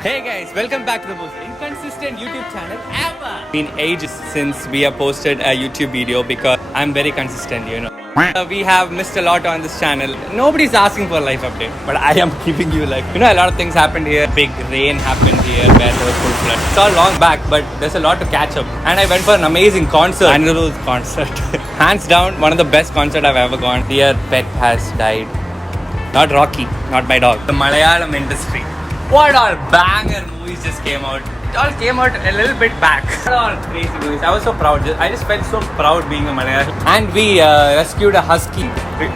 Hey guys, welcome back to the most inconsistent YouTube channel ever. Been ages since we have posted a YouTube video because I'm very consistent. We have missed a lot on this channel. Nobody's asking for a life update, but I am giving you a lot of things happened here. Big rain happened here where there was full flood. It's all long back, but there's a lot to catch up. And I went for an amazing concert. Anirudh's concert. Hands down, one of the best concerts I've ever gone. Dear pet has died. Not Rocky, not my dog. The Malayalam industry. What all banger movies just came out. It all came out a little bit back. What all crazy movies. I was so proud. I just felt so proud being a Malayalam. And we rescued a husky.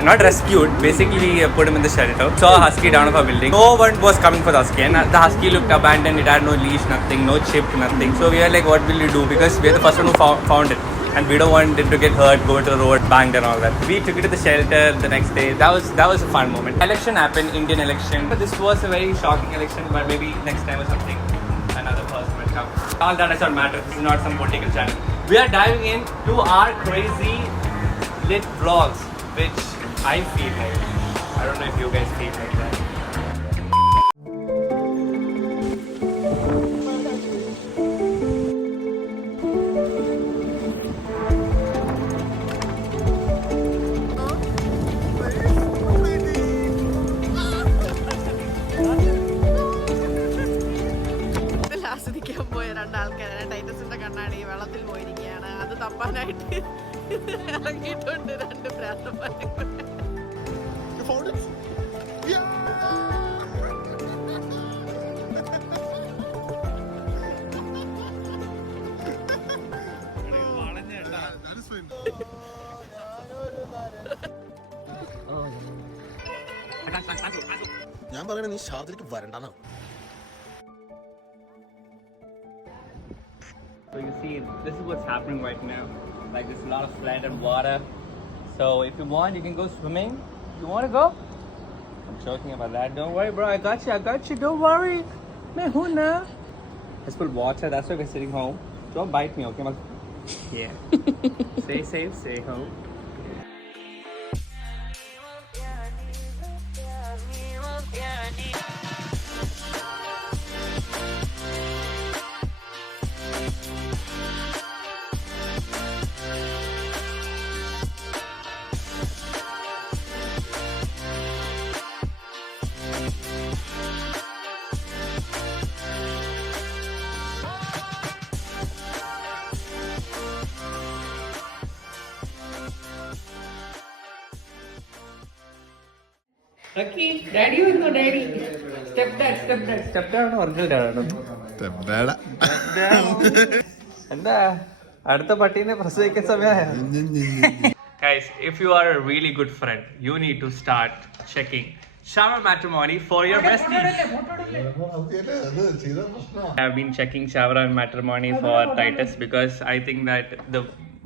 Not rescued. Basically, we put him in the shelter. Saw a husky down of a building. No one was coming for the husky. And the husky looked abandoned. It had no leash, nothing. No chip, nothing. So we were like, what will you do? Because we are the first one who found it. And we don't want it to get hurt, go into the road, banged and all that. We took it to the shelter the next day. That was a fun moment. Election happened, Indian election. But this was a very shocking election, but maybe next time or something, another person will come. All that does not matter. This is not some political channel. We are diving into our crazy lit vlogs, which I feel like. I don't know if you guys feel like that. You found it? Yeah! That is fine. ഞാൻ പറയണ നീ ഷാദിലേക്ക് വരണ്ടെന്നാ. So you see, this is what's happening right now. Like there's a lot of flood and water. So if you want, you can go swimming. You want to go? I'm joking about that. Don't worry, bro. I got you. Don't worry. Man, who now? Let's put water. That's why we're sitting home. Don't bite me, okay? Yeah. Stay safe. Stay home. Lucky, daddy will go, daddy. Step dad original dad. എന്താ അടുത്ത പട്ടീനെ പ്രസവിക്കാൻ സമയമായ Guys, if you are a really good friend, you need to start checking shower matrimony for your besties. I have been checking shower matrimony for Titus because I think that the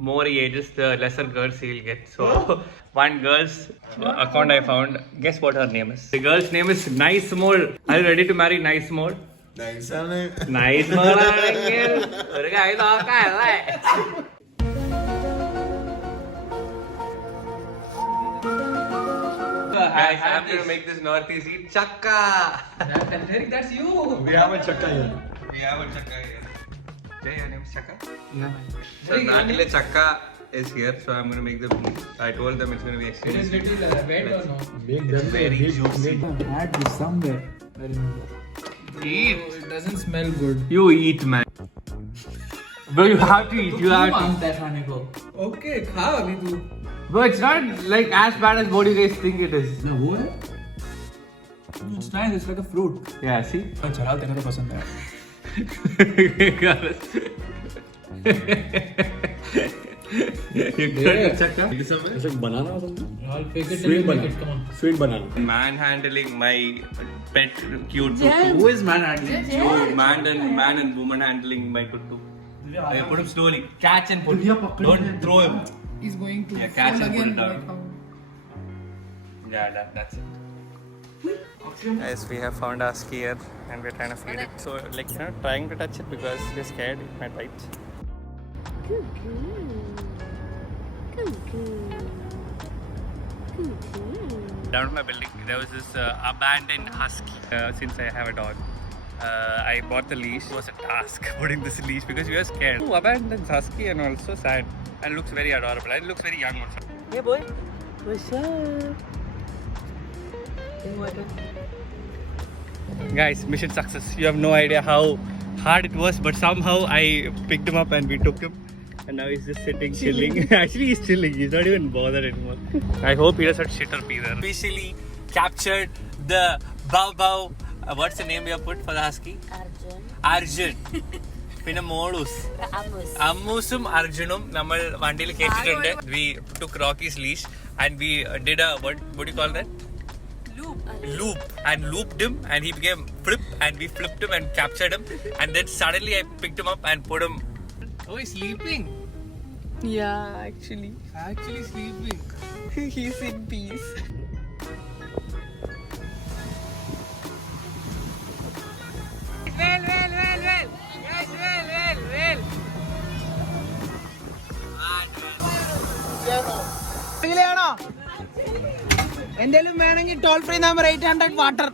more he ages, the lesser girls he'll get. So, one girl's account I found. Guess what her name is? The girl's name is Nice More. Are you ready to marry Nice More? Nice More. ഒരു കൈ നോക്കാല്ലേ? Guys, I'm going to make this Northeast eat chakka. Derick, that's you. We have a chakka here. Jay, your name is Chakka? Yeah. So, Natile Chakka is here, so I'm going to make the beef. I told them it's going to be It is extremely little wet or no? Make them very juicy. Add this somewhere. I remember. Eat. It doesn't smell good. You eat, man. Bro, you have to eat. You have to. Okay, khao abhi tu. Bro, it's not like as bad as what you guys think it is. Na wo hai? It's nice. It's like a fruit. Yeah, see? Chal tera to pasand hai. Got it. You got it, Chakka? It's like banana or something? I'll fake it. Sweet and banana. make it. Come on. Sweet banana. Manhandling my pet cute Yeah. tutu. Who is manhandling? You man and woman handling my tutu. Okay, put him slowly. Catch and put. Don't throw him. He's going to Catch fall and put again. it down. Yeah, that's it. Guys, we have found our skier and we're trying to feed it. So, trying to touch it because we're scared it might bite. Down my building, there was this abandoned husky. Since I have a dog, I bought the leash. It was a task putting this leash because we were scared. Oh, abandoned husky and also sad. And looks very adorable. And looks very young also. Hey boy, what's up? Guys, mission success. You have no idea how hard it was, but somehow I picked him up and we took him. And now he's just sitting, chilling. Actually, he's chilling. He's not even bothered anymore. I hope he doesn't shit or pee there. Officially captured the Bow. What's the name we have put for the husky? Arjun. പിന്നെ മോളൂസ് അമ്മൂസും അർജുനും നമ്മൾ വണ്ടിയിൽ കേട്ടിട്ടുണ്ട്. We took Rocky's leash and we did a what do you call that? Loop and looped him and he became flip and we flipped him and captured him and then suddenly I picked him up and put him. Oh, he's sleeping. Yeah, actually Sleeping. he's in peace. Well. Guys, well. ാണോ എന്തെങ്കിലും വേണമെങ്കിൽ toll free number 800 water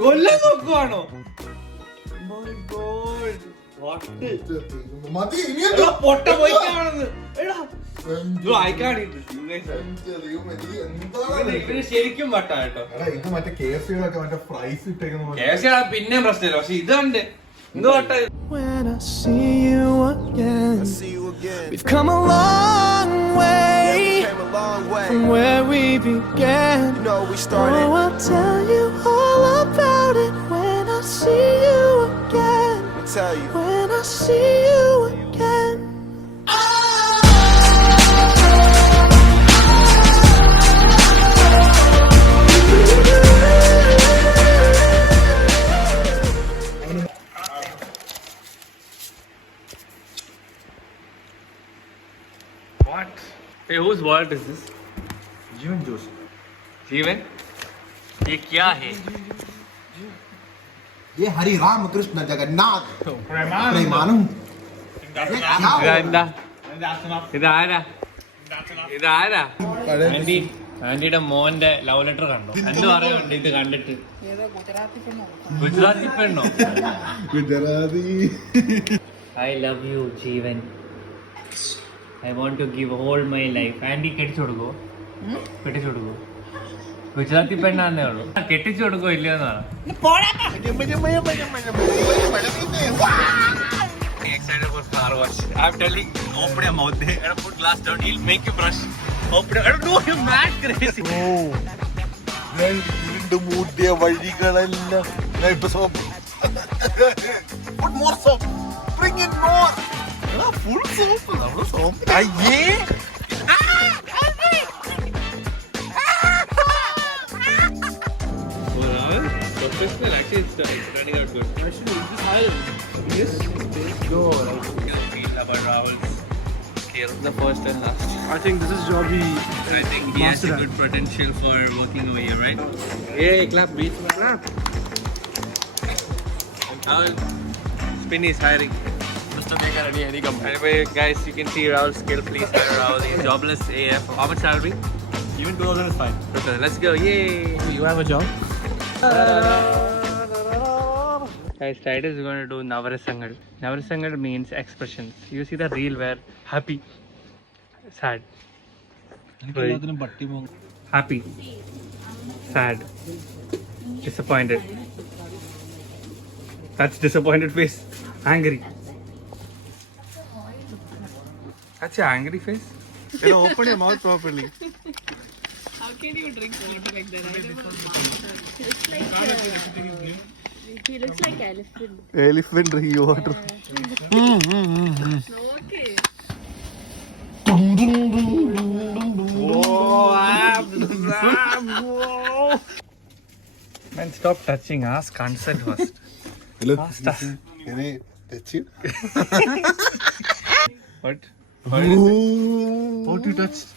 കൊല്ലം നോക്കുവാണോ? മതി ഇനിയെന്തോ പൊട്ട പോയിക്കാണെന്ന് ശരിക്കും വട്ട കേട്ടോ. ഇത് മറ്റേ KFC-കളൊക്കെ മറ്റേ ഫ്രൈസ് ഇട്ടേക്കുന്ന പിന്നെ പ്രശ്നമില്ല, പക്ഷെ ഇതുണ്ട് എന്ത് വട്ട. When I see you again, we've come a long way, from where we began. Oh, I'll tell you all about it when I see you again. When I see you again. What? Hey, whose wallet is this? Jeevan Jose Jeevan? ये क्या है? ये हरि राम कृष्ण जगन्नाथ प्रेमानंद ഇതാരാ? ആന്റിയുടെ മോന്റെ love letter കണ്ടോ? എന്ത് പറയുന്നുണ്ട് ഇത് കണ്ടിട്ട്? ഗുജറാത്തി പെണ്ണോ? Gujarati. I love you, Jeevan. I want to give all my life. Aunty കെട്ടിച്ചു കൊടുക്കോ? ഗുജറാത്തി പെണ്ണാന്നേ ഉള്ളൂ. കെട്ടിച്ചു കൊടുക്കോ ഇല്ലയോന്ന് പറ. Excited for car wash. I'm telling you, open your mouth there and put glass down. He'll make you brush. Open it. I don't know, you're mad crazy. ഞാൻ വീണ്ടും മൂട്ടിയ വഴികളെല്ലാം soap. Put more soap. Bring in more. Full soap. നമ്മുടെ soap. അയ്യേ. Professional, actually it's turning out good. Actually, is this higher? Yes. Go. Feel about Rahul's skill. The first and last. I think this is job I think he has a good potential for working over here, right? Yay, clap, beat, clap. Rahul, Spin is hiring. Mr. Maker, any company. Anyway, guys, you can see Rahul's skill. Please hire Rahul. He's jobless AF. How much salary? Even 2000 is fine. Okay, let's go. Yay! You have a job? Guys, Titus is going to do Navarasangal. Navarasangal means expressions. You see the reel where happy, sad, happy, sad, disappointed. That's disappointed face. Angry. That's your angry face. You open your mouth properly. How can you drink water like that? I never he looks like elephant. Elephant drinking water. Okay. Man, stop touching. Ask consent first. Hello. Ask. Can I touch you? What? What you touched?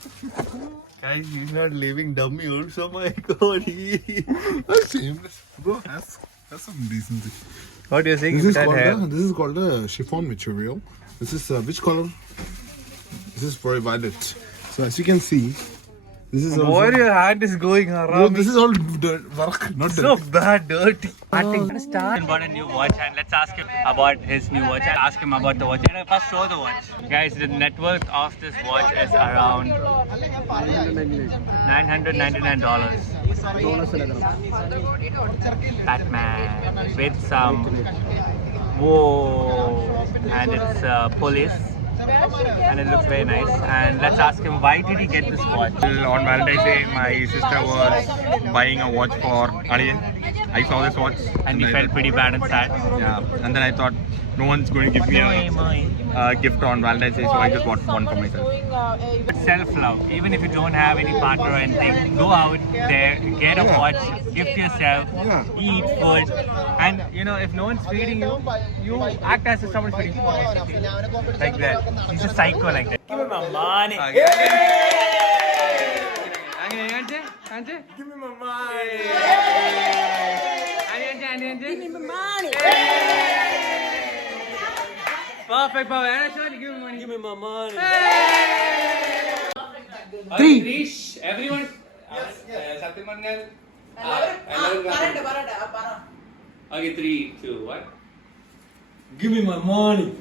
Guys, he's not living dummy also. My God, that's shameless. Bro, have some decency. What do you think? This is called a chiffon material. This is which color? This is very violet. So as you can see, This is Why your hand is going Bro, around? this is all work, not So bad, dirty. I think start bought a new watch and let's ask him about his new watch. I'll ask him about the watch. And I'll first show the watch. Guys, the net worth of this watch is around $999. Batman with some whoa, and it's police. And it looks very nice. And let's ask him why did he get this watch? On Valentine's Day, my sister was buying a watch for Aryan. I saw this watch And he felt pretty bad and sad. yeah, and then I thought no one's going to give me a gift on Valentine's Day, so I just bought one for myself. Self-love. Even if you don't have any partner or anything, go out there, get a watch, gift yourself, eat food, and you know if no one's feeding you, you act as if someone's feeding you. Like that. He's a psycho like that. Give me my money. Give me my money. Give me my money. Perfect, Papa. Give me money. Give me my money. Three. Everyone. Satyamangal. Okay, 3, 2, 1. Give me my money.